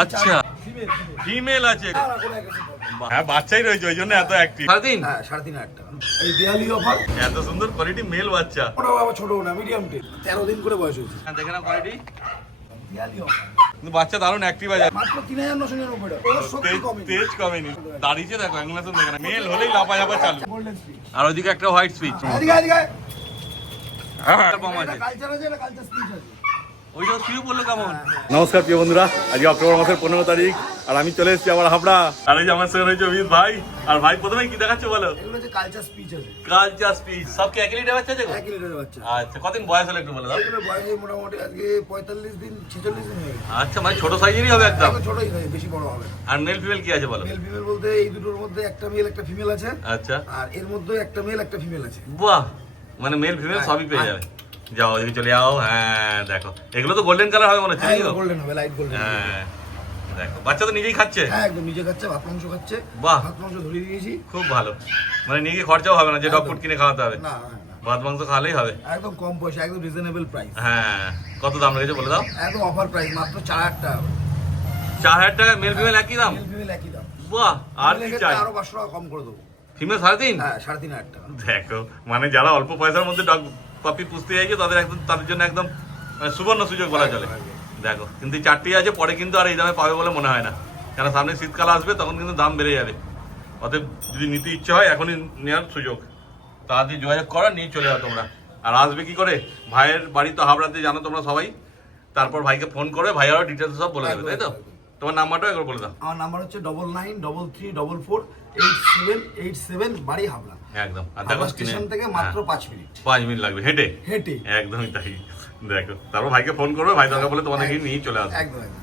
আচ্ছা। Female female আছে। হ্যাঁ বাচ্চাই রয়েছে ওই জন্য এত অ্যাক্টিভ সারাদিন? হ্যাঁ সাড়ে তিন এই দেয়ালি অফার এত সুন্দর কোয়ালিটি মেল বাচ্চা। ওটাও আবার ছোট না মিডিয়াম টেন তেরো দিন করে বয়স হয়েছে। হ্যাঁ, দেখে না কোয়ালিটি দেয়ালি অফার কিন্তু বাচ্চা দারুণ অ্যাক্টিভ আছে। মাত্র তেজ কমেনি। দাঁড়িয়েছে দেখো অ্যাঙ্গুলেশন দেখে না মেল হলেই লাফা লাফা চালু আর ওইদিকে একটা হোয়াইট স্পিচ এদিকে এদিকে। কম কালচার আছে। এটা কালচার স্পিচ আছে। নমস্কার প্রিয় বন্ধুরা আজকে অক্টোবর মাসের পনেরো তারিখ আর আমি চলে এসেছি আবার হাবড়া। আর এই যে আমার সঙ্গে রয়েছে অভিজিৎ ভাই আর ভাই প্রথমে কি দেখাচ্ছে বলো? কালচার স্পিচ আছে। কালচার স্পিচ সব কি এক লিটার বাচ্চা আছে এক লিটারের বাচ্চা। আচ্ছা কদিন বয়স হলো একটু বলে দাও। বয়স মোটামুটি আজকে পঁয়তাল্লিশ দিন ছেচল্লিশ দিন হয়ে আচ্ছা মানে ছোট সাইজেরই হবে একদম? ছোটই হয় বেশি বড় হবে আর মেল ফিমেল কি আছে বলো? মেল ফিমেল বলতে এই দুটোর মধ্যে একটা মেল একটা ফিমেল আছে। আচ্ছা। আর এর মধ্যে একটা মেল একটা ফিমেল আছে। বাহ! মানে মেল ফিমেল সবই পেয়ে যাবে। যাও এদিকে চলে যাও। হ্যাঁ দেখো। এগুলো তো গোল্ডেন কালার হবে মনে হচ্ছে হ্যাঁ? গোল্ডেন হবে লাইট গোল্ডেন হ্যাঁ দেখো। বাচ্চা তো নিজেই খাচ্ছে? হ্যাঁ একদম নিজে খাচ্ছে ভাত মাংস খাচ্ছে। বাহ। ভাত মাংস ধরিয়ে দিয়েছি। খুব ভালো। মানে গিয়ে খরচাও হবে না যে ডগ। ফুড কিনে খাওয়াতে হবে। না ভাত মাংস খাওয়ালেই হবে। একদম কম পয়সা একদম রিজনেবল প্রাইস হ্যাঁ কত দাম রেখেছে বলে দাও। একদম অফার প্রাইস মাত্র চার হাজার টাকা চার হাজার টাকা মেল ফিমেল একই দাম? মেল ফিমেল একই দাম। বাহ আর কি চাই? আরও পাঁচশো টাকা কম করে দেবো। ফিমেল সাড়ে তিন? হ্যাঁ সাড়ে তিন হাজার টাকা। দেখো মানে যারা অল্প পয়সার মধ্যে ডগ পাপি পুষতে চাইছে তাদের একদম তাদের জন্য একদম সুবর্ণ সুযোগ বলা চলে। দেখো কিন্তু চারটি আছে পরে কিন্তু আর এই দামে পাবে বলে মনে হয় না। কেন সামনে শীতকাল আসবে তখন কিন্তু দাম বেড়ে যাবে। অতএব যদি নিতে ইচ্ছে হয় এখনই নেওয়ার সুযোগ। তাড়াতাড়ি যোগাযোগ করো নিয়ে চলে যাও তোমরা। আর আসবে কি করে? ভাইয়ের বাড়ি তো হাবড়াতে জানো তোমরা সবাই? তারপর ভাইকে ফোন করে ভাই আরও ডিটেলস সব বলে দেবে তাই তো? তোমার নাম্বারটা একবার বলে দাও। আমার নাম্বার হচ্ছে double nine double three double four eight seven eight seven বাড়ি হাবড়া। একদম। আর দেখো স্টেশন থেকে মাত্র হ্যাঁ, পাঁচ মিনিট। পাঁচ মিনিট লাগবে। হেঁটে? হেঁটে। একদমই তাই। দেখো তারপর ভাইকে ফোন করবে ভাই দরকার বলে তোমাদেরকে নিয়ে চলে আসবে।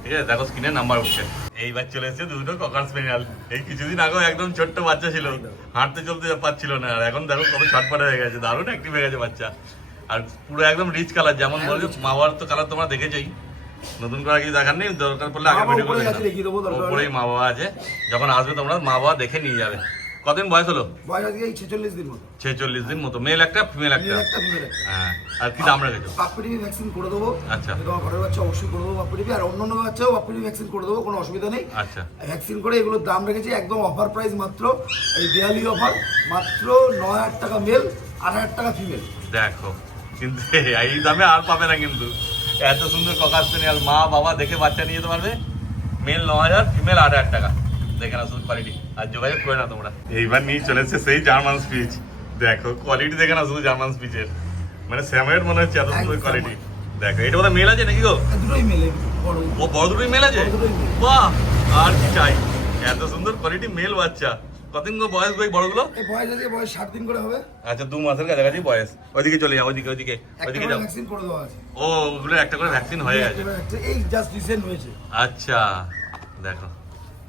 ঠিক আছে? দেখো স্ক্রিনে নাম্বার উঠছে এইবার চলে এসেছে দুটো ককার স্পেনিয়াল এই কিছুদিন আগেও একদম ছোট্ট বাচ্চা ছিল। হাঁটতে চলতে পারছিল না। আর এখন দেখো কত ছটপট হয়ে গেছে। দারুণ অ্যাক্টিভ হয়ে গেছে বাচ্চা। আর পুরো একদম রিচ কালার যেমন বলছো মা বাবার তো কালার তোমরা দেখেছোই। নতুন করে কিছু দেখার নেই দরকার পড়লে আগে ভিডিও করে ওপরেই মা বাবা আছে যখন আসবে তোমরা মা বাবা দেখে নিয়ে যাবে। কদিন বয়স হলো? বয়স আজকে এই ছেচল্লিশ দিন মতো। ছেচল্লিশ দিন মতো মেল একটা ফিমেল একটা? হ্যাঁ আর কি দাম রেখেছো? পাপ্পিটিভি ভ্যাকসিন করে দেবো। আচ্ছা। তোমার ঘরের বাচ্চা অবশ্যই করে দেবো পাপ্পিটিভি। আর অন্য অন্যান্য বাচ্চাও পাপ্পিটিভি ভ্যাকসিন করে দেবো কোনো অসুবিধা নেই। আচ্ছা। ভ্যাকসিন করে এগুলোর দাম রেখেছি একদম অফার প্রাইস মাত্র এই দেয়ালি অফার মাত্র ন হাজার টাকা মেল আট হাজার টাকা ফিমেল দেখো কিন্তু এই দামে আর পাবে না কিন্তু। এত সুন্দর ককার স্পেনিয়াল মা বাবা দেখে বাচ্চা নিয়ে যেতে পারবে? মেল ন হাজার ফিমেল আট হাজার টাকা। দেখে না শুধু কোয়ালিটি আর যোগাযোগ করে না তোমরা। এইবার নিয়ে চলে এসছে সেই জার্মান স্পিচ দেখো কোয়ালিটি দেখে না শুধু জার্মান স্পিচের মানে স্যামের মনে হচ্ছে এত সুন্দর কোয়ালিটি দেখো এটা বোধহয় মেল আছে নাকি গো? দুটোই মেলে ও বড় দুটোই মেল আছে? বড় দুটোই মেল। বাহ আর কি চাই। এত সুন্দর কোয়ালিটি মেল বাচ্চা। কতদিন বয়স ভাই বড়গুলো? এই বয়স আজকে বয়স ষাট দিন করে হবে। আচ্ছা দু মাসের কাছাকাছি বয়স। ওইদিকে চলে যাও ওইদিকে ওইদিকে ওইদিকে যাও। ভ্যাকসিন করে দেওয়া আছে। ও ওগুলো একটা করে ভ্যাকসিন হয়ে গেছে। এই জাস্ট রিসেন্ট হয়েছে। আচ্ছা দেখো।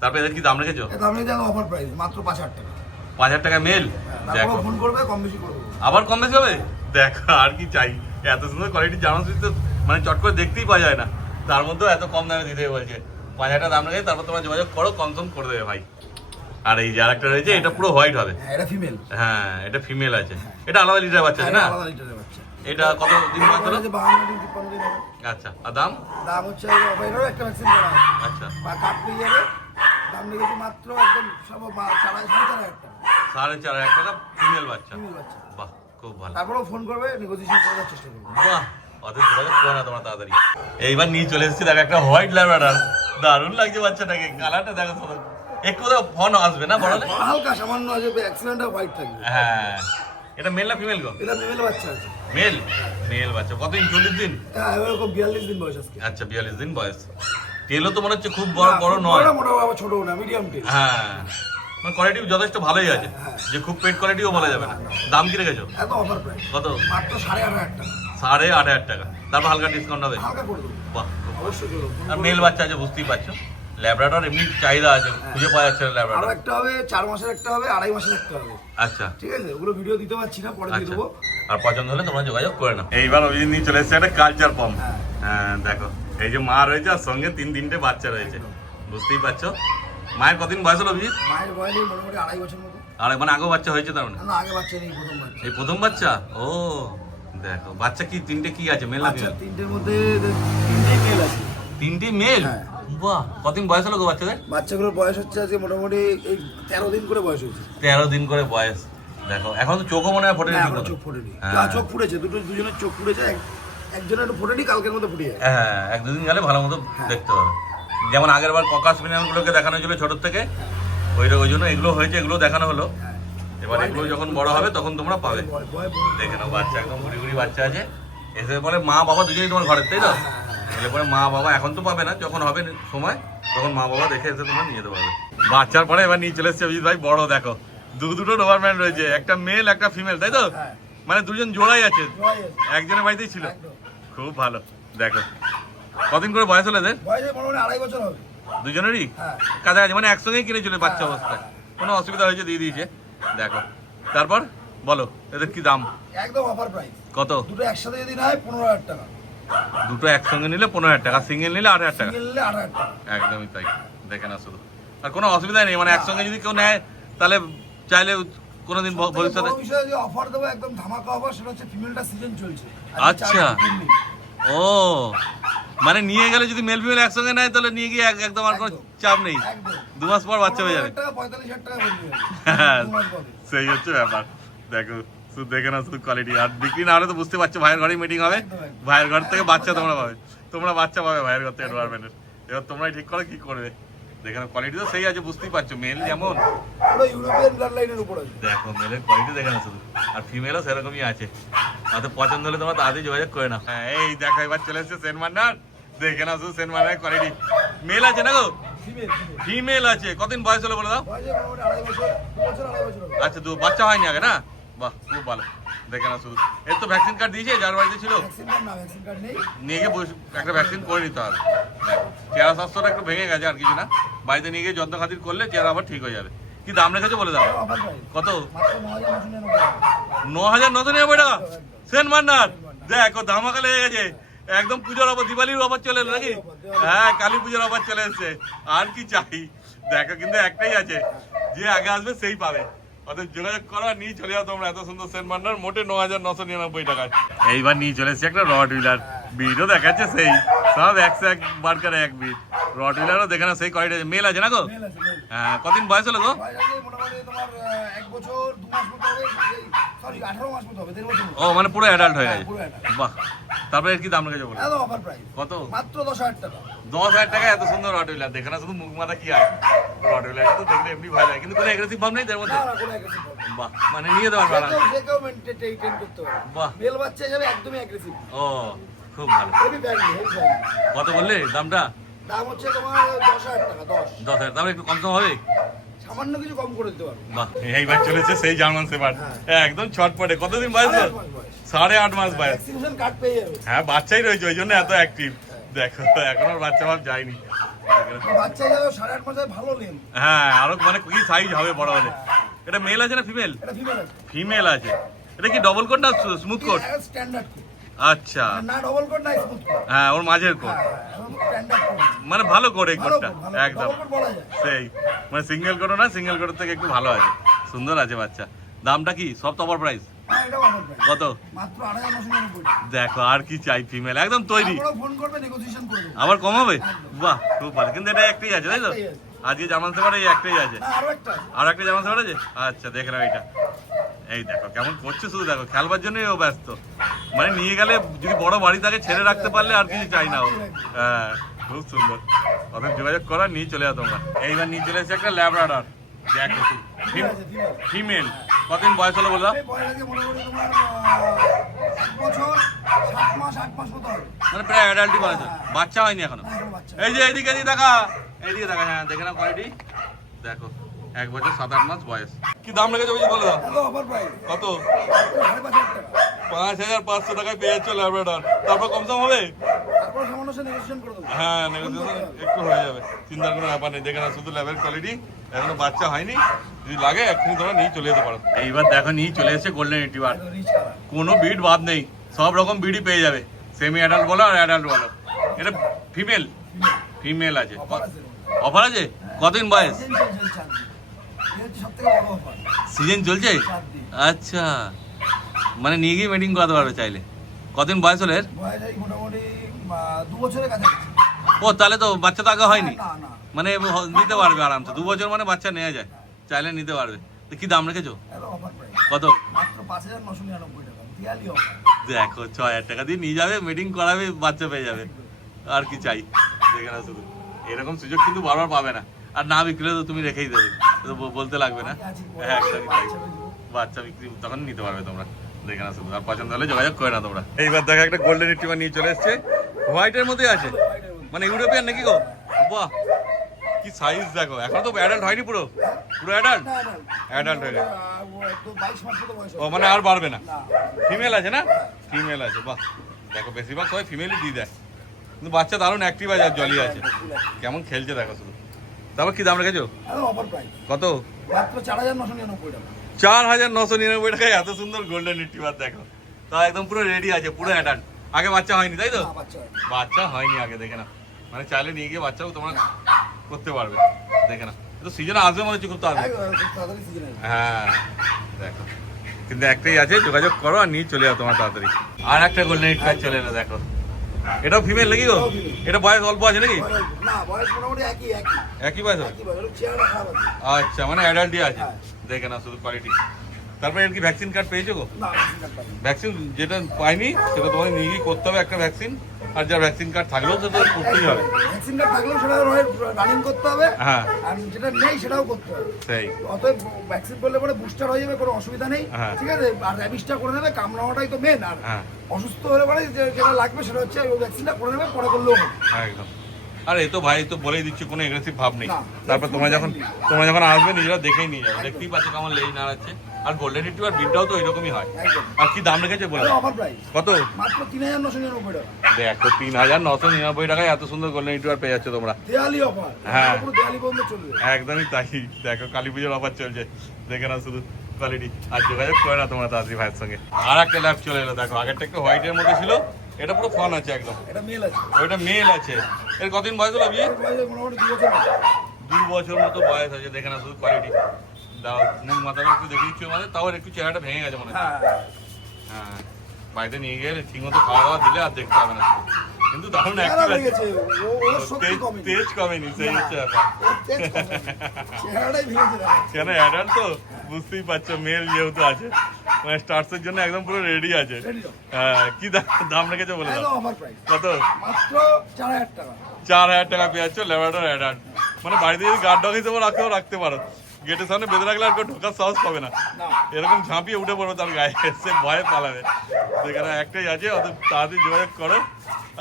তারপরে এদের কি দাম রেখেছো? দাম রেখেছি অফার প্রাইস মাত্র পাঁচ হাজার টাকা। পাঁচ হাজার টাকা মেল হ্যাঁ, দেখো। ফোন করবে কম বেশি করে দেবো আবার কম বেশি হবে? দেখো আর কি চাই। এত সুন্দর কোয়ালিটির জামা সুইচ তো মানে চট করে দেখতেই পাওয়া যায় না। তার মধ্যেও এত কম দামে দিতে বলছে। পাঁচ হাজার টাকা দাম রেখে তারপর তোমরা যোগাযোগ করো কম করে দেবে ভাই। আর এই যে আরেকটা রয়েছে এটা পুরো হোয়াইট হবে। হ্যাঁ এটা ফিমেল হ্যাঁ এটা ফিমেল আছে। এটা আলাদা লিটার বাচ্চা না আলাদা লিটারের বাচ্চা। এটা কত দিন বয়স হলো আচ্ছা আর দাম? দাম হচ্ছে একটা ভ্যাকসিন করা আচ্ছা। বা কাট পেয়ে যাবে। দাম রেখেছি মাত্র একদম সব সাড়ে চার হাজার সাড়ে চার হাজার টাকা ফিমেল বাচ্চা। ফিমেল বাচ্চা। বাহ খুব ভালো। তারপরেও ফোন করবে নেগোসিয়েশন করার চেষ্টা করব। বাহ অত যোগাযোগ করো না তোমরা তাড়াতাড়ি। এইবার নিয়ে চলে এসেছি দেখো একটা হোয়াইট ল্যাবরাডার দারুণ লাগছে বাচ্চাটাকে। কালারটা দেখো শুধু একটু তো ফোন আসবে না বড়লে? হালকা সামান্য আছে অ্যাক্সিডেন্ট হোয়াইট থাকবে। হ্যাঁ। এটা মেল না ফিমেল গো? এটা ফিমেল বাচ্চা আছে। মেল মেল বাচ্চা। কতদিন? চল্লিশ দিন? হ্যাঁ এরকম বিয়াল্লিশ দিন বয়স আজকে। আচ্ছা বিয়াল্লিশ দিন বয়স। তেলও তো মনে হচ্ছে খুব বড় বড় নয়। বড় মোটা ছোট না মিডিয়াম টেন হ্যাঁ। মানে কোয়ালিটি যথেষ্ট ভালোই আছে। যে খুব পেট কোয়ালিটিও বলা যাবে না। দাম কি রেখেছো? এত অফার প্রাইস কত? মাত্র সাড়ে আট হাজার টাকা। সাড়ে আট হাজার টাকা। তারপর হালকা ডিসকাউন্ট হবে। বাহ আর মেল বাচ্চা আছে বুঝতেই পারছ। ল্যাবরাডর এমনি চাহিদা আছে খুঁজে পাওয়া যাচ্ছে না আরও ল্যাবরাডর একটা হবে চার মাসের একটা হবে আড়াই মাসের একটা হবে। আচ্ছা। ঠিক আছে? ওগুলো ভিডিও দিতে পারছি না পরে দিয়ে আচ্ছা। দেবো। আর পছন্দ হলে তোমরা যোগাযোগ করে নাও। এইবার অভিজিৎ নিয়ে চলে এসেছে একটা কালচার পাম্প হ্যাঁ। হ্যাঁ দেখো। এই যে মা রয়েছে আর সঙ্গে তিন তিনটে বাচ্চা রয়েছে। বুঝতেই পারছ? মায়ের কদিন বয়স হলো অভিজিৎ? মায়ের বয়স মোটামুটি আড়াই বছর মতো। আর মানে আগেও বাচ্চা হয়েছে তার মানে? আগে বাচ্চা নেই প্রথম বাচ্চা। এই প্রথম বাচ্চা? ও দেখো। বাচ্চা কি তিনটে কি আছে? মেল না আচ্ছা তিনটের মধ্যে তিনটেই মেল আছে। তিনটি মেল? হ্যাঁ। বাহ কতদিন বয়স হলো গো বাচ্চাদের? বাচ্চাগুলোর বয়স হচ্ছে আজকে মোটামুটি এই তেরো দিন করে বয়স হয়েছে। তেরো দিন করে বয়স। দেখো এখন তো চোখও মনে হয় ফোটে চোখ ফুটেনি। হ্যাঁ। চোখ ফুটেছে দুটো দুজনের চোখ ফুটেছে একজনের একটু ফুটেনি কালকের মধ্যে ফুটে যায়। হ্যাঁ এক দুদিন গেলে ভালো মতো হ্যাঁ। দেখতে হবে। যেমন আগের বার ককাস গুলোকে দেখানো হয়েছিল ছোট থেকে ওই ওই জন্য এগুলো হয়েছে এগুলো দেখানো হলো। হ্যাঁ। এবার এগুলো যখন বড় হবে তখন তোমরা পাবে। দেখে নাও বাচ্চা একদম গুড়ি গুড়ি বাচ্চা আছে। এসে পরে মা বাবা দুজনেই তোমার ঘরের তাই তো? এলে পরে মা বাবা এখন তো পাবে না যখন হবে সময় তখন মা বাবা দেখে এসে তোমরা নিয়ে যেতে পারবে। বাচ্চার পরে এবার নিয়ে চলে এসছে অভিজিৎ ভাই বড় দেখো। দু দুটো ডোবারম্যান রয়েছে একটা মেল একটা ফিমেল তাই তো? হ্যাঁ। মানে দুজন জোড়াই আছে। একজনের বাড়িতেই ছিল। খুব ভালো। দেখো। কদিন করে বয়স হলো এদের? আড়াই বছর দুজনেরই? হ্যাঁ। কাছাকাছি মানে একসঙ্গেই কিনেছিল বাচ্চা হ্যাঁ, অবস্থায়। কোনো অসুবিধা হয়েছে দিয়ে দিয়েছে। দেখো। তারপর? বলো এদের কি দাম? একদম অফার প্রাইস কত? দুটো একসাথে যদি নেয় পনেরো হাজার টাকা। দুটো একসঙ্গে নিলে পনেরো হাজার টাকা সিঙ্গেল নিলে আট হাজার টাকা। একদমই তাই দেখে না শুধু। আর কোনো অসুবিধা নেই মানে একসঙ্গে যদি কেউ নেয় তাহলে চাইলে কোনোদিন ভবিষ্যতে যে অফার দেবো একদম ধামাকা অফার সেটা হচ্ছে ফিমেলটা সিজন চলছে। আচ্ছা। ও মানে নিয়ে গেলে যদি মেল ফিমেল একসঙ্গে নেয় তাহলে নিয়ে গিয়ে এক- একদম আর কোনো চাপ নেই। দু মাস পর বাচ্চা হয়ে যাবে। সেই হচ্ছে ব্যাপার। দেখো শুধু দেখে না শুধু কোয়ালিটি আর বিক্রি না হলে তো বুঝতে পারছ ভাইয়ের ঘরেই মিটিং হবে। ভাইয়ের ঘর থেকে বাচ্চা তোমরা পাবে। তোমরা বাচ্চা পাবে ভাইয়ের ঘর থেকে ডিপার্টমেন্টের এবার তোমরাই ঠিক করো কি করবে? দেখে কোয়ালিটি তো সেই আছে বুঝতেই পারছ মেল যেমন। ইউরোপিয়ান ব্লাড লাইনের উপর আছে। দেখো মেলের কোয়ালিটি দেখে না শুধু। আর ফিমেলও সেরকমই আছে। হয়তো পছন্দ হলে তোমরা তাড়াতাড়ি যোগাযোগ করে না হ্যাঁ এই দেখো এবার চলে এসছে সেন মান্নার দেখে না শুধু সেন মান্নারের কোয়ালিটি মেল আছে না গো? ফিমেল আছে। কতদিন বয়স হলো বলে দাও? বছর দু আচ্ছা বাচ্চা হয়নি আগে না? বাহ খুব ভালো। দেখে না শুধু এর তো ভ্যাকসিন কার্ড দিয়েছে যার বাড়িতে ছিল। নিয়ে গিয়ে একটা ভ্যাকসিন করে নিতে হবে। চেহারা স্বাস্থ্যটা একটু ভেঙে গেছে আর কিছু না। বাড়িতে নিয়ে গিয়ে যত্ন খাতির করলে চেহারা আবার ঠিক হয়ে যাবে। কি দাম রেখেছো বলে দাও। কত? ন হাজার নশো নিরানব্বই টাকা। ন হাজার নশো নিরানব্বই সেন মান্নার? দেখো ধামাকা লেগে গেছে। একদম পুজোর অফার দিওয়ালির অফার চলে এলো নাকি? হ্যাঁ কালী পুজোর অফার চলে এসছে। আর কি চাই? দেখো কিন্তু একটাই আছে। যে আগে আসবে সেই পাবে। অতএব যোগাযোগ নিয়ে চলে যাও তোমরা। এত সুন্দর মোটে হাজার নশো নিরানব্বই টাকা এইবার নিয়ে চলে এসছে একটা রড হুইলার। ভিড়ও দেখাচ্ছে সেই। সব একশো এক বারকার এক বিট। রড হুইলারও দেখে না সেই কয়টা মেল আছে না গো? হ্যাঁ কদিন বয়স হলো গো? ও মানে পুরো অ্যাডাল্ট হয়ে হ্যাঁ, গেছে? বাহ তারপরে কি দাম রেখেছো বলো? কত? মাত্র দশ হাজার টাকা। দশ হাজার টাকা এত সুন্দর রড হুইলার। দেখে না শুধু মুখ মাথা কি আছে রড হুইলার তো দেখলে এমনি ভয় লাগে। কিন্তু কোনো এগ্রেসিভ ভাব নেই তার মধ্যে। বাহ মানে নিয়ে দেওয়ার বাহ। মেল বাচ্চা হিসাবে একদমই অ্যাগ্রেসিভ ও খুব ভালো। কত বললে দামটা? দাম হচ্ছে তোমার দশ হাজার টাকা দশ। দশ হাজার তাহলে একটু কম সম হবে? সামান্য কিছু কম করে দিতে পারব। বাহ এইবার চলেছে সেই জার্মান সেপার একদম ছটপটে। কতদিন বয়স সাড়ে আট মাস বয়স। হ্যাঁ বাচ্চাই রয়েছে ওই জন্য এত অ্যাক্টিভ দেখো এখন আর বাচ্চা ভাব যায়নি। বাচ্চা হিসাবে সাড়ে আট মাসে ভালো নেম হ্যাঁ আরও মানে কি সাইজ হবে বড় হলে? এটা মেল আছে না ফিমেল ফিমেল আছে। এটা কি ডবল কোট না স্মুথ কোট স্ট্যান্ডার্ড আচ্ছা। না ডবল কোড না স্মুথ হ্যাঁ ওর মাঝের কোট মানে ভালো কোট এই কোটটা একদম। সেই মানে সিঙ্গেল কোটও না সিঙ্গেল কোটের থেকে একটু ভালো আছে। সুন্দর আছে বাচ্চা। দামটা কি? সব অফার প্রাইস হ্যাঁ কত? দেখো আর কি চাই ফিমেল একদম তৈরি। আবার কম হবে একদম। বাহ খুব ভালো কিন্তু এটা একটাই আছে তাই তো। আজকে জামান সেবার এই একটাই আছে। না আরও একটা জামান সেবার আছে? আচ্ছা দেখে নাও এটা এই দেখো কেমন করছে শুধু দেখো খেলবার জন্যই ও ব্যস্ত। মানে নিয়ে গেলে যদি বড় বাড়ি থাকে ছেড়ে রাখতে পারলে আর কিছু চাই না ও। হ্যাঁ খুব সুন্দর। অতএব যোগাযোগ করা নিয়ে চলে যাও তোমরা। এইবার নিয়ে চলে এসেছে একটা ল্যাবরাডার দেখো ফিমেল কতদিন বয়স হলো বললাম? বয়স মানে প্রায় অ্যাডাল্টই বলা যায় বাচ্চা হয়নি এখনও। এই যে এইদিকে এদিকে দেখা। এইদিকে দেখা হ্যাঁ দেখে নাও কোয়ালিটি দেখো এক বছর সাত আট মাস বয়স। কি দাম লেগেছে বুঝি বলে দাও। কত? পাঁচ হাজার পাঁচশো টাকায় পেয়ে যাচ্ছ ল্যাবরেটর তারপর কম সম হবে? হ্যাঁ নেগোসিয়েশন একটু হয়ে যাবে। চিন্তার কোনো ব্যাপার নেই দেখে না শুধু ল্যাবের কোয়ালিটি এখনও বাচ্চা হয়নি। যদি লাগে এক্ষুনি তোমরা নিয়ে চলে যেতে পারো। এইবার দেখো নিয়ে চলে এসেছে গোল্ডেন রিট্রিভার কোনো বিট বাদ নেই। সব রকম বিডই পেয়ে যাবে। সেমি অ্যাডাল্ট বলো আর অ্যাডাল্ট বলো। এটা ফিমেল ফিমেল আছে। অফার আছে? অফার কতদিন বয়স? সিজন চলছে আচ্ছা। মানে নিয়ে গিয়ে মিটিং করাতে পারবে চাইলে। কতদিন বয়স হলে ও তাহলে তো বাচ্চা তো আগে হয়নি। মানে নিতে পারবে আরামসে। দু বছর মানে বাচ্চা নেওয়া যায়। চাইলে নিতে পারবে। তো কি দাম রেখেছো? কত? দেখো ছ হাজার টাকা দিয়ে নিয়ে যাবে মিটিং করাবে বাচ্চা পেয়ে যাবে। আর কি চাই? দেখে না শুধু। এরকম সুযোগ কিন্তু বারবার পাবে না। আর না বিক্রি তো তুমি রেখেই দেবে। বলতে লাগবে না। হ্যাঁ একদমই তাই। বাচ্চা বিক্রি তখন নিতে পারবে তোমরা। দেখে না শুধু আর পছন্দ হলে যোগাযোগ করে না তোমরা। এইবার দেখো একটা গোল্ডেন রিট্রিভার নিয়ে চলে এসছে। হোয়াইটের মধ্যে আছে। মানে ইউরোপিয়ান নাকি গো? বাহ! কি সাইজ দেখো। এখন তো অ্যাডাল্ট হয়নি পুরো। পুরো অ্যাডাল্ট অ্যাডাল্ট হয়ে গেছে। ও মানে আর বাড়বে না। না। ফিমেল আছে না? ফিমেল আছে। বাহ! দেখো বেশিরভাগ সবাই ফিমেলই দিয়ে দেয়। কিন্তু বাচ্চা দারুণ অ্যাক্টিভ আছে আর জলি আছে। কেমন খেলছে দেখো শুধু। তারপর কি দাম রেখেছো? কত? চার হাজার নশো নিরানব্বই টাকা। টাকায় এত সুন্দর গোল্ডেন রিট্রিভার দেখো। তা একদম পুরো রেডি আছে পুরো অ্যাডাল্ট আগে বাচ্চা হয়নি তাই তো? বাচ্চা হয়নি। আগে দেখে না মানে চাইলে নিয়ে গিয়ে বাচ্চাও তোমরা করতে পারবে দেখে না তো সিজন আসবে মনে হচ্ছে খুব তাড়াতাড়ি। আসবে। হ্যাঁ দেখো। কিন্তু একটাই আছে যোগাযোগ করো আর নিয়ে চলে যাও তোমার তাড়াতাড়ি। আর একটা গোল্ডেন রিট্রিভার চলে এলো দেখো। এটাও ফিমেল নাকি গো? এটা বয়স অল্প আছে নাকি? একই বয়স আচ্ছা মানে অ্যাডাল্টই আছে। হ্যাঁ। দেখে না শুধু কোয়ালিটি তারপরে এর কি ভ্যাকসিন কার্ড পেয়েছ গো। ভ্যাকসিন যেটা পাইনি সেটা তোমাকে গিয়ে করতে হবে একটা ভ্যাকসিন আর যার ভ্যাকসিন কার্ড থাকলেও সেটা করতেই হবে। ভ্যাকসিন কার্ড থাকলেও সেটা রানিং করতে হবে। হ্যাঁ। আর যেটা নেই সেটাও করতে হবে। সেই। অতএব ভ্যাকসিন করলে পরে বুস্টার হয়ে যাবে কোনো অসুবিধা নেই। হ্যাঁ। ঠিক আছে? আর র্যাবিসটা করে নেবে কামড়ানোটাই তো মেন আর হ্যাঁ। অসুস্থ হলে পরে যেটা লাগবে সেটা হচ্ছে ওই ভ্যাকসিনটা করে নেবে পরে করলেও একদম। আর তো ভাই তো বলেই দিচ্ছি কোনো এগ্রেসিভ ভাব নেই। তারপর তোমরা যখন তোমরা যখন আসবে নিজেরা দেখেই নিয়ে যাবে। দেখতেই পাচ্ছ কেমন লেজ নাড়াচ্ছে। আর গোল্ডেন রিট্রিভার বিটটাও তো এরকমই হয়। আর কি দাম রেখেছে বলে? কত? মাত্র তিন হাজার নশো নিরানব্বই টাকা। দেখো তিন হাজার নশো নিরানব্বই টাকায় এত সুন্দর গোল্ডেন রিট্রিভার পেয়ে যাচ্ছ তোমরা। দেয়ালি অফার হ্যাঁ। একদমই তাই। দেখো কালী পুজোর অফার চলছে। দেখে না শুধু কোয়ালিটি আর যোগাযোগ করে না তোমরা তাড়াতাড়ি ভাইয়ের সঙ্গে। আর একটা ল্যাব চলে এলো দেখো আগেরটা একটু হোয়াইটের মধ্যে ছিল এটা পুরো ফন আছে একদম। এটা মেল আছে। ওইটা মেল আছে। এর কতদিন বয়স হলো বিয়ে? মোটামুটি দু বছর দু বছর মতো বয়স আছে দেখে না শুধু কোয়ালিটি দাও মুখ মাথাটা একটু দেখে আমাদের তাও একটু চেহারাটা ভেঙে গেছে মনে হচ্ছে। হ্যাঁ। হ্যাঁ বাড়িতে নিয়ে গেলে ঠিক মতো খাওয়া দাওয়া দিলে আর দেখতে হবে না। কিন্তু দারুণ অ্যাক্টিভ আছে। ভেঙেছে ও ওর শক্তি তেজ- কমেনি। সেই হচ্ছে ব্যাপার। ওর তেজ কমেনি। চেহারাটাই ভেঙেছে দেখা কেন অ্যাডাল্ট তো? বুঝতেই পারছ মেল যেহেতু আছে। মানে স্টার্টসের জন্য একদম পুরো রেডি আছে। হ্যাঁ কি দাম রেখেছো বলে দাও। কত? চার হাজার টাকা। পেয়ে যাচ্ছ লেবারডর অ্যাডাল্ট মানে বাড়িতে যদি গার্ড ডগ হিসেবে রাখতেও রাখতে পারো। গেটের সামনে বেঁধে রাখলে আর কেউ ঢোকার সাহস পাবে না। এরকম ঝাঁপিয়ে উঠে পড়বে তার গায়ে সে ভয়ে পালাবে। সেখানে একটাই আছে অত তাড়াতাড়ি যোগাযোগ করো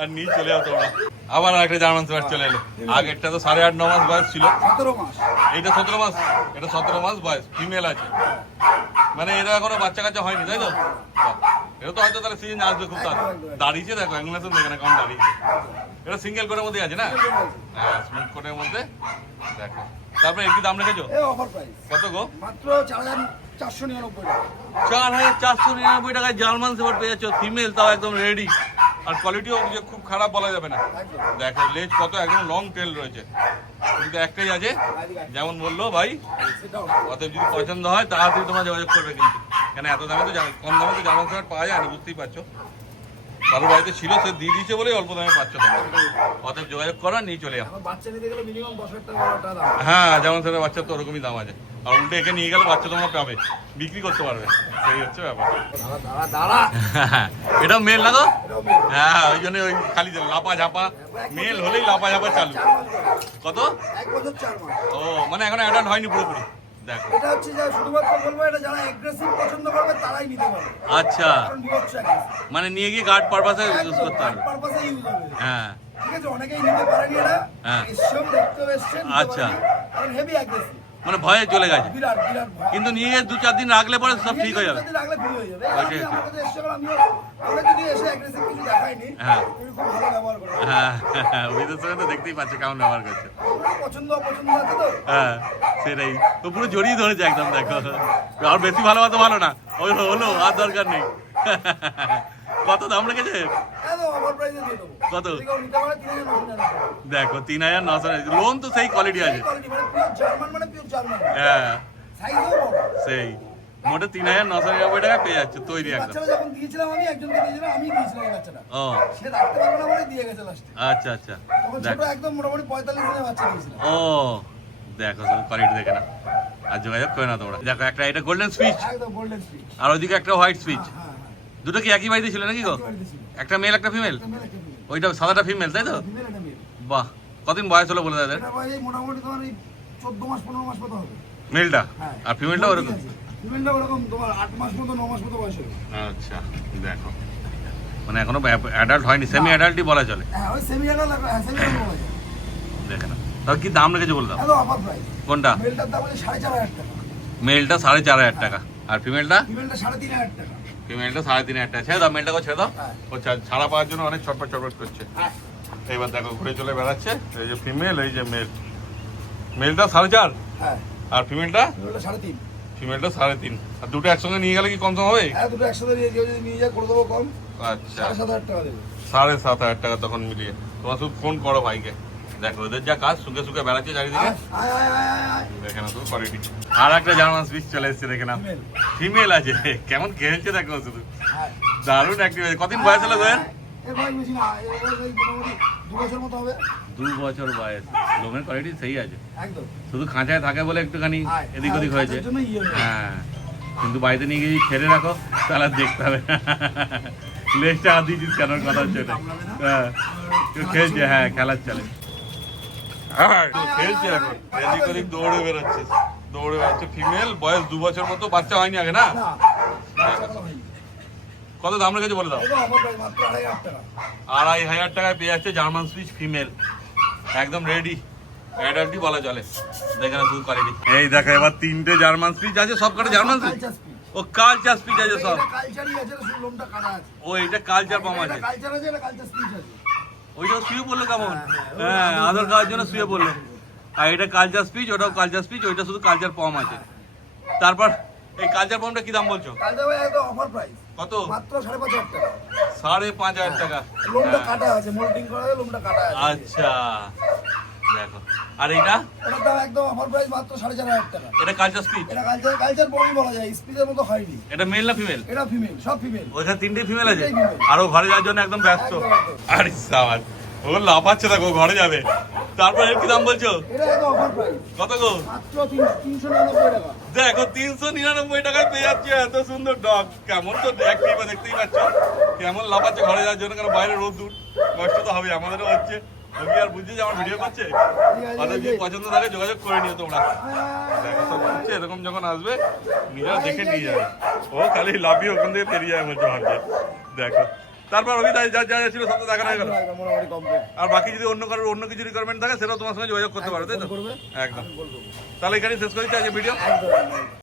আর নিয়ে চলে যাও তোমরা। আবার আর একটা জার্মান সুপার চলে এলো। আগেরটা তো সাড়ে আট ন মাস বয়স ছিল। সতেরো মাস। এইটা সতেরো মাস এটা সতেরো মাস বয়স ফিমেল আছে। মানে এরা এখনও বাচ্চা কাচ্চা হয়নি তাই তো? এটা তো হয়তো তাহলে সিজন আসবে খুব তাড়াতাড়ি। দাঁড়িয়েছে দেখো অ্যাঙ্গুলেশন দেখে না কেমন দাঁড়িয়েছে। এটা সিঙ্গেল কোটের মধ্যে আছে না? হ্যাঁ স্মুথ কোটের মধ্যে। দেখো। তারপরে একটু দাম রেখেছো? কত গো? মাত্র চার হাজার চারশো নিরানব্বই টাকা। চার হাজার চারশো নিরানব্বই টাকায় জার্মান সেবার পেয়ে যাচ্ছ। ফিমেল তাও একদম রেডি আর কোয়ালিটিও যে খুব খারাপ বলা যাবে না। দেখো লেজ কত একদম লং টেল রয়েছে। কিন্তু একটাই আছে। যেমন বলল ভাই অতএব যদি পছন্দ হয় তাড়াতাড়ি তোমার যোগাযোগ করবে কিন্তু। কেন এত দামে তো কম দামে তো জার্মান সেবার পাওয়া যায় না বুঝতেই পারছ। কারোর বাড়িতে ছিল সে দিয়ে দিয়েছে বলেই অল্প দামে পাচ্ছ তোমরা অতএব যোগাযোগ করো নিয়ে চলে যাও। হ্যাঁ যেমন সেটা বাচ্চার তো ওরকমই দাম আছে। আর উল্টে একে নিয়ে গেলে বাচ্চা তোমরা পাবে। বিক্রি করতে পারবে। সেই হচ্ছে ব্যাপার। দাঁড়া দাঁড়া দাঁড়া। এটা মেল না এটাও মেল হ্যাঁ ওই জন্য ওই খালি লাপা ঝাপা মেল হলেই লাপা ঝাপা চালু। কত? ও মানে এখন অ্যাডাল্ট হয়নি পুরোপুরি। এটা হচ্ছে যে শুধুমাত্র বলব এটা যারা অ্যাগ্রেসিভ পছন্দ করবে তারাই নিতে পারবে আচ্ছা। মানে নিয়ে গিয়ে গার্ড পারপাসে ইউজ করতে হবে পারপাসে ইউজ হবে। হ্যাঁ ঠিক আছে অনেকেই নিতে পারেনি এটা হ্যাঁ। এসছে আচ্ছা। কারণ হেভি অ্যাগ্রেসিভ মানে ভয়ে চলে গেছে। কিন্তু নিয়ে দু চার দিন রাখলে পরে সব ঠিক হয়ে যাবে। হয়ে হ্যাঁ। হ্যাঁ ওইদের সঙ্গে তো দেখতেই পাচ্ছ কেমন ব্যবহার করছে। হ্যাঁ সেটাই। তো পুরো জড়িয়ে ধরেছে একদম দেখো। আর বেশি ভালোবাসা ভালো না। ওই হলো আর দরকার নেই। কত দাম রেখেছে? কত? দেখো তিন হাজার নশো লোন তো সেই কোয়ালিটি আছে। মানে মানে হ্যাঁ। সেই। মোটে তিন হাজার নশো নিরানব্বই টাকায় পেয়ে যাচ্ছে তৈরি একদম যখন দিয়েছিলাম আমি একজনকে দিয়েছিলাম আমি দিয়েছিলাম বাচ্চাটা। ও। সে রাখতে পারবে না বলে দিয়ে গেছে লাস্টে আচ্ছা আচ্ছা। দেখ। ছোট একদম মোটামুটি পঁয়তাল্লিশ দিনের বাচ্চা দিয়েছিলাম। ও। দেখো কোয়ালিটি দেখে না আর যোগাযোগ করে না তোমরা। দেখো একটা এটা গোল্ডেন সুইচ একদম গোল্ডেন স্পিচ আর ওইদিকে একটা হোয়াইট সুইচ হ্যাঁ। দুটো কি একই বাড়িতে ছিল নাকি গো? একটা মেল একটা ফিমেল। ওইটা সাদাটা ফিমেল তাই তো। বাহ কদিন বয়স হলো বলে দাদা? মোটামুটি তোমার এই চোদ্দ মাস পনেরো মাস মতো হবে। মেলটা হ্যাঁ। আর ফিমেলটা ওরকম? ফিমেলটা ওরকম তোমার আট মাস মতো ন মাস মতো বয়স হবে। আচ্ছা দেখো। মানে এখনও অ্যাডাল্ট হয়নি সেমি অ্যাডাল্টই বলা চলে। হ্যাঁ ওই সেমি অ্যাডাল হ্যাঁ সেমি অ্যাডাল বলা দেখে না তাহলে কি দাম রেখেছে বলে দাও? অফার প্রাইস কোনটা? মেলটার দাম সাড়ে চার হাজার টাকা। মেলটা সাড়ে চার হাজার টাকা। আর ফিমেলটা ফিমেলটা সাড়ে তিন হাজার টাকা। ফিমেলটা সাড়ে তিন টাকা ছেড়ে দাও মেলটাকে ছেড়ে দাও। হ্যাঁ। ও ছাড়া পাওয়ার জন্য অনেক ছটপট ছটপট করছে। হ্যাঁ। এইবার দেখো ঘুরে চলে বেড়াচ্ছে। এই যে ফিমেল এই যে মেল মেলটা সাড়ে চার? হ্যাঁ। আর ফিমেলটা সাড়ে তিন। ফিমেলটা সাড়ে তিন। আর দুটো একসঙ্গে নিয়ে গেলে কি কম সম হবে? দুটো একসাথে নিয়ে কেউ যদি নিয়ে যায় করে দেবো কম। আচ্ছা। সাড়ে সাত হাজার টাকা দেবে। সাড়ে সাত হাজার টাকা তখন মিলিয়ে। তোমরা শুধু ফোন করো ভাইকে। দেখো ওদের যা কাজ সুখে সুখে বেড়াচ্ছে চারিদিকে। দেখে না কোয়ালিটি আর একটা জার্মান সুইচ চলে এসেছে দেখে না ফিমেল আছে। কেমন খেলছে দেখো শুধু। দারুণ অ্যাক্টিভ কদিন বয়স হলো মোটামুটি দু বছর বয়স। লোমের কোয়ালিটি সেই আছে। শুধু খাঁচায় থাকে বলে একটুখানি এদিক ওদিক হয়েছে। ইয়ে হয়েছে। হ্যাঁ। কিন্তু বাড়িতে নিয়ে গিয়ে যদি ছেড়ে রাখো তাহলে দেখতে হবে। লেজটা দিয়েছিস কেন কথা হচ্ছে। হ্যাঁ। খেলছে হ্যাঁ খেলার চলে খেলছে এখন। এদিক ওদিক দৌড়ে বেরোচ্ছে। দৌড়ে বেরোচ্ছে। ফিমেল বয়স দু বছর মতো বাচ্চা হয়নি আগে না। কত দাম রেখেছে বলে দাও? আড়াই হাজার টাকায় পেয়ে যাচ্ছে জার্মান সুইচ ফিমেল একদম রেডি অ্যাডাল্টই বলা চলে। দেখে না শুধু কোয়ালিটি এই দেখো এবার তিনটে জার্মান স্পিচ আছে সব কটা জার্মান সুইচ ও কালচার স্পিচ আছে সব। কালচারই আছে লোমটা কাটা আছে? ও এটা কালচার পাম আছে। কালচার আছে এটা কালচার স্পিচ আছে। ওইটা শুয়ে পড়ল কেমন? হ্যাঁ, আধার কার্ডের জন্য শুয়ে পড়ল। আর এটা কালচার স্পিচ ওটাও কালচার স্পিচ ওইটা শুধু কালচার ফর্ম আছে। তারপর এই কালচার ফর্মটা কি দাম বলছো? ভাই অফার প্রাইস কত? মাত্র সাড়ে পাঁচ হাজার টাকা। সাড়ে পাঁচ হাজার টাকা। লোমটা। কাটা আছে মোল্ডিং করা লোমটা কাটা আছে। আচ্ছা। দেখো। আর এইটা? ওটার দাম একদম অফার প্রাইস মাত্র সাড়ে চার হাজার টাকা। এটা কালচার স্পিচ এটা কালচার কালচার বমি বলা যায় স্পিচের মতো হয়নি। এটা মেল না ফিমেল এটা ফিমেল সব ফিমেল ওইখানে তিনটে ফিমেল আছে। আরও ঘরে যাওয়ার জন্য একদম ব্যস্ত। আরে সাবাস ও লাফাচ্ছে দেখো ঘরে যাবে। তারপর এর কি দাম বলছো? এটা কত গো? দেখো তিনশো নিরানব্বই টাকায় পেয়ে যাচ্ছে এত সুন্দর ডগ কেমন তো একটিভ দেখতেই পাচ্ছ। কেমন লাফাচ্ছে ঘরে যাওয়ার জন্য কারণ বাইরে রোদ দূর। কষ্ট তো হবে আমাদেরও হচ্ছে। আমি আর বুঝছি যে আমার ভিডিও করছে? তাদের যদি পছন্দ থাকে যোগাযোগ করে নিও তোমরা। দেখো সব হচ্ছে এরকম যখন আসবে নিজেরা দেখে নিয়ে যাবে। ও খালি লাফিয়ে ওখান থেকে পেরিয়ে যাবে বলছে ভাবছে। দেখো। তারপর ওই যা যা যা ছিল সব তো দেখানো হয়ে গেল। আর বাকি যদি অন্য কারোর অন্য কিছু রিকোয়ারমেন্ট থাকে সেটাও তোমার সঙ্গে যোগাযোগ করতে পারো তাই তো? একদম। তাহলে এখানে শেষ করি আজকে ভিডিও